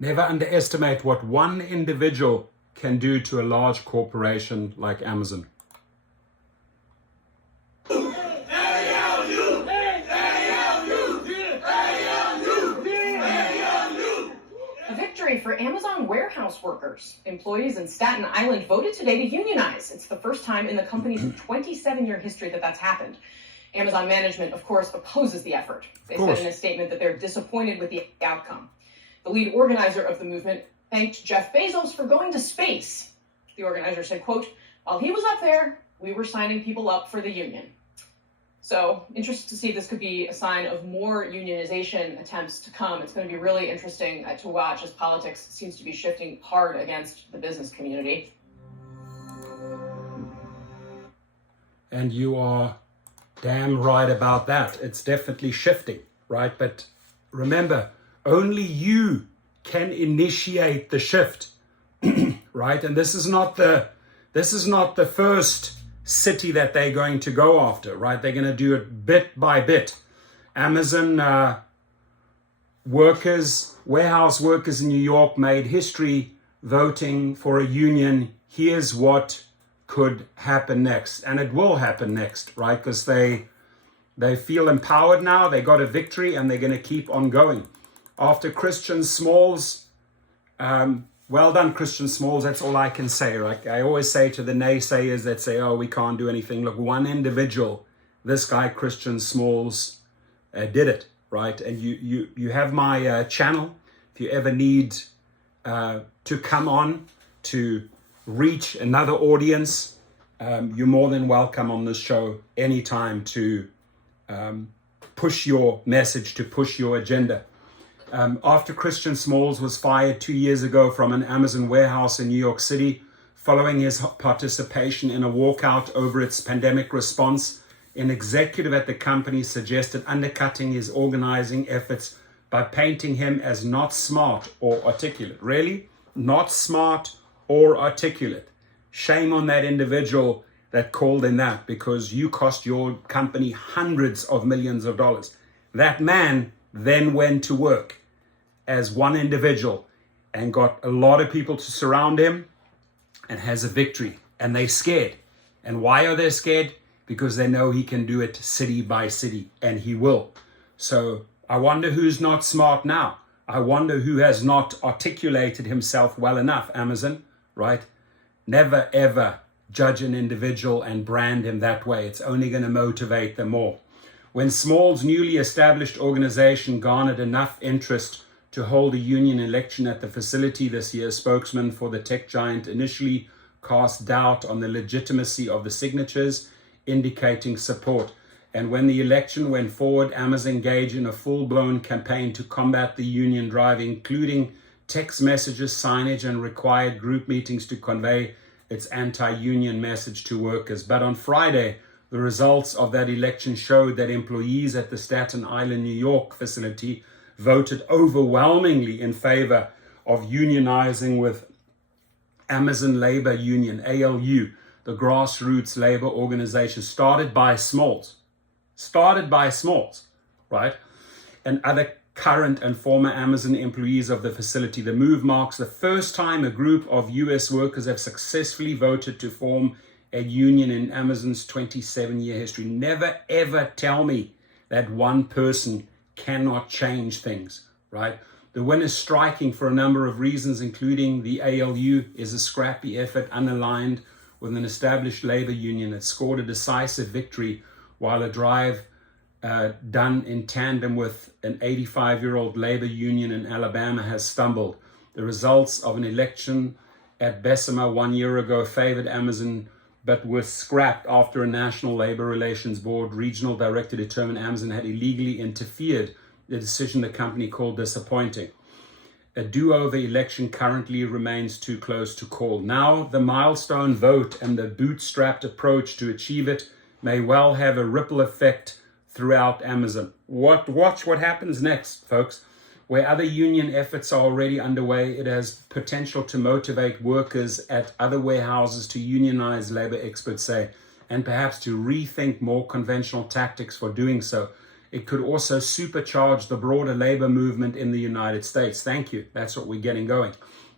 Never underestimate what one individual can do to a large corporation like Amazon. For Amazon warehouse workers. Employees in Staten Island voted today to unionize. It's the first time in the company's 27-year history that that's happened. Amazon management, of course, opposes the effort. They said in a statement that they're disappointed with the outcome. The lead organizer of the movement thanked Jeff Bezos for going to space. The organizer said, quote, "While he was up there, we were signing people up for the union." So interested to see if this could be a sign of more unionization attempts to come. It's going to be really interesting to watch as politics seems to be shifting hard against the business community. And you are damn right about that. It's definitely shifting, right? But remember, only you can initiate the shift, right? And this is not the first city that they're going to go after, right? They're going to do it bit by bit. Amazon warehouse workers in New York made history voting for a union. Here's what could happen next. And it will happen next, right? Because they feel empowered now. They got a victory and they're going to keep on going. After Christian Smalls, well done, Christian Smalls. That's all I can say. Like I always say to the naysayers that say, oh, we can't do anything. Look, one individual, this guy, Christian Smalls, did it, right? And you have my channel. If you ever need to come on to reach another audience, you're more than welcome on this show anytime to push your message, to push your agenda. After Christian Smalls was fired 2 years ago from an Amazon warehouse in New York City, following his participation in a walkout over its pandemic response, an executive at the company suggested undercutting his organizing efforts by painting him as not smart or articulate. Really? Not smart or articulate. Shame on that individual that called in that, because you cost your company hundreds of millions of dollars. That man then went to work as one individual and got a lot of people to surround him and has a victory. And they're scared. And why are they scared? Because they know he can do it city by city, and he will. So I wonder who's not smart now. I wonder who has not articulated himself well enough, Amazon, right? Never, ever judge an individual and brand him that way. It's only going to motivate them more. When Small's newly established organization garnered enough interest to hold a union election at the facility this year, spokesman for the tech giant initially cast doubt on the legitimacy of the signatures, indicating support. And when the election went forward, Amazon engaged in a full-blown campaign to combat the union drive, including text messages, signage, and required group meetings to convey its anti-union message to workers. But on Friday, the results of that election showed that employees at the Staten Island, New York facility voted overwhelmingly in favor of unionizing with Amazon Labor Union, ALU, the grassroots labor organization started by Smalls, right? And other current and former Amazon employees of the facility. The move marks the first time a group of US workers have successfully voted to form a union in Amazon's 27-year history. Never, ever tell me that one person cannot change things, right? The win is striking for a number of reasons, including the ALU is a scrappy effort unaligned with an established labor union that scored a decisive victory, while a drive done in tandem with an 85-year-old labor union in Alabama has stumbled. The results of an election at Bessemer 1 year ago favored Amazon, but were scrapped after a National Labor Relations Board regional director determined Amazon had illegally interfered, the decision the company called disappointing. A do-over election currently remains too close to call. Now, the milestone vote and the bootstrapped approach to achieve it may well have a ripple effect throughout Amazon. Watch what happens next, folks. Where other union efforts are already underway, it has potential to motivate workers at other warehouses to unionize, labor experts say, and perhaps to rethink more conventional tactics for doing so. it could also supercharge the broader labor movement in the United States. Thank you. That's what we're getting going.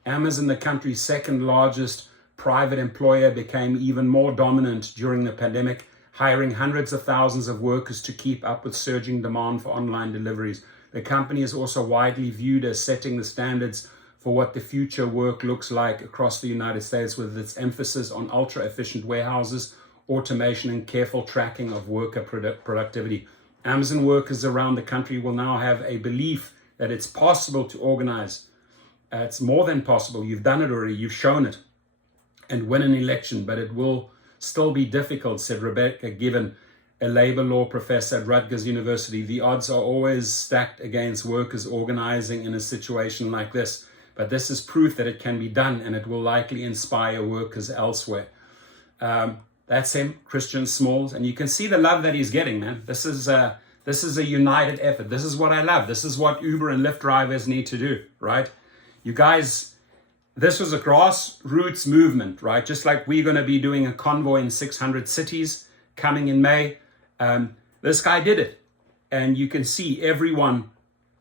Amazon, the country's second largest private employer, became even more dominant during the pandemic, hiring hundreds of thousands of workers to keep up with surging demand for online deliveries. The company is also widely viewed as setting the standards for what the future work looks like across the United States, with its emphasis on ultra-efficient warehouses, automation, and careful tracking of worker productivity. Amazon workers around the country will now have a belief that it's possible to organize. It's more than possible. You've done it already. You've shown it, and win an election, but it will still be difficult, said Rebecca Given, a labor law professor at Rutgers University. The odds are always stacked against workers organizing in a situation like this, but this is proof that it can be done, and it will likely inspire workers elsewhere. That's him, Christian Smalls, and you can see the love that he's getting, man. This is a united effort. This is what I love. This is what Uber and Lyft drivers need to do, right? You guys, this was a grassroots movement, right? Just like we're going to be doing a convoy in 600 cities coming in May. This guy did it, and you can see everyone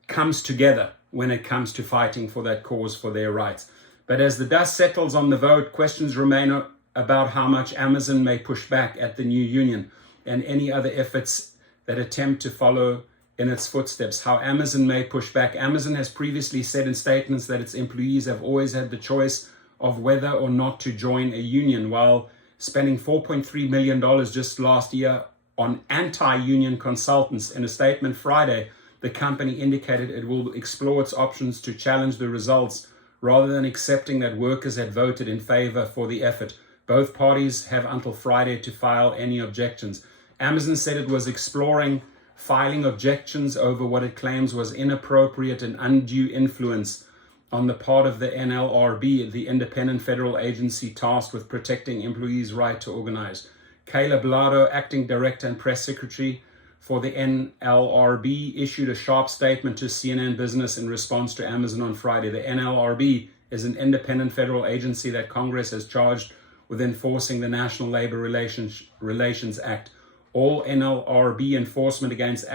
comes together when it comes to fighting for that cause, for their rights. But as the dust settles on the vote, questions remain about how much Amazon may push back at the new union and any other efforts that attempt to follow in its footsteps. How Amazon may push back. Amazon has previously said in statements that its employees have always had the choice of whether or not to join a union, while spending $4.3 million just last year on anti-union consultants. In a statement Friday, the company indicated it will explore its options to challenge the results rather than accepting that workers had voted in favor for the effort. Both parties have until Friday to file any objections. Amazon said it was exploring filing objections over what it claims was inappropriate and undue influence on the part of the NLRB, the independent federal agency tasked with protecting employees' right to organize. Kayla Blado, acting director and press secretary for the NLRB, issued a sharp statement to CNN Business in response to Amazon on Friday. The NLRB is an independent federal agency that Congress has charged with enforcing the National Labor Relations Act. All NLRB enforcement against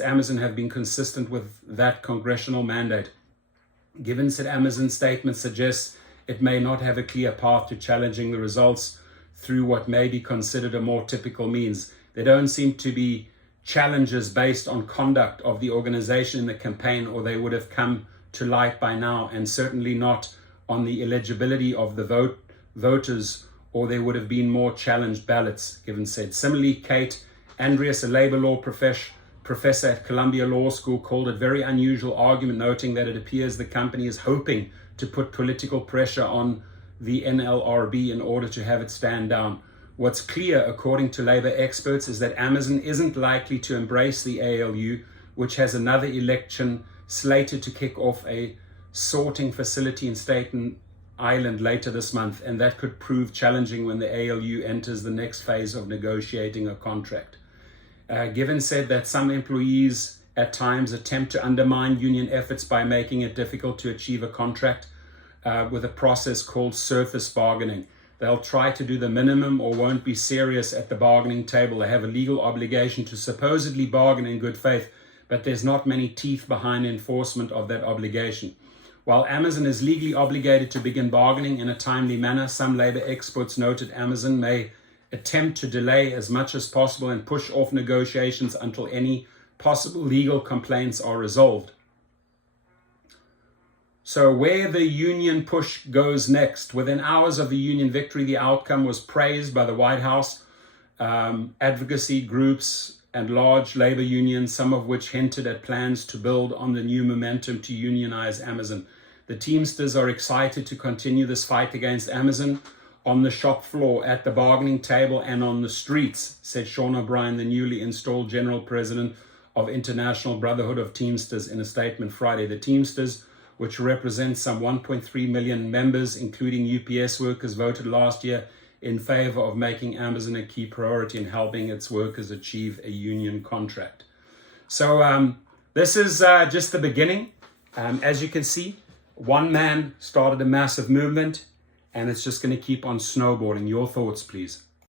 Amazon have been consistent with that congressional mandate. Given said Amazon's statement suggests it may not have a clear path to challenging the results through what may be considered a more typical means. There don't seem to be challenges based on conduct of the organization in the campaign, or they would have come to light by now, and certainly not on the eligibility of the voters, or there would have been more challenged ballots, Given said. Similarly, Kate Andreas, a labor law professor at Columbia Law School, called it very unusual argument, noting that it appears the company is hoping to put political pressure on the NLRB in order to have it stand down. What's clear, according to labor experts, is that Amazon isn't likely to embrace the ALU, which has another election slated to kick off a sorting facility in Staten Island later this month, and that could prove challenging when the ALU enters the next phase of negotiating a contract. Given said that some employees at times attempt to undermine union efforts by making it difficult to achieve a contract with a process called surface bargaining. They'll try to do the minimum or won't be serious at the bargaining table. They have a legal obligation to supposedly bargain in good faith, but there's not many teeth behind enforcement of that obligation. While Amazon is legally obligated to begin bargaining in a timely manner, some labor experts noted Amazon may attempt to delay as much as possible and push off negotiations until any possible legal complaints are resolved. So where the union push goes next. Within hours of the union victory, the outcome was praised by the White House, advocacy groups, and large labor unions, some of which hinted at plans to build on the new momentum to unionize Amazon. The Teamsters are excited to continue this fight against Amazon on the shop floor, at the bargaining table, and on the streets, said Sean O'Brien, the newly installed general president of International Brotherhood of Teamsters, in a statement Friday. The Teamsters, which represents some 1.3 million members, including UPS workers, voted last year in favor of making Amazon a key priority in helping its workers achieve a union contract. So this is just the beginning. As you can see, one man started a massive movement, and it's just going to keep on snowballing. Your thoughts, please.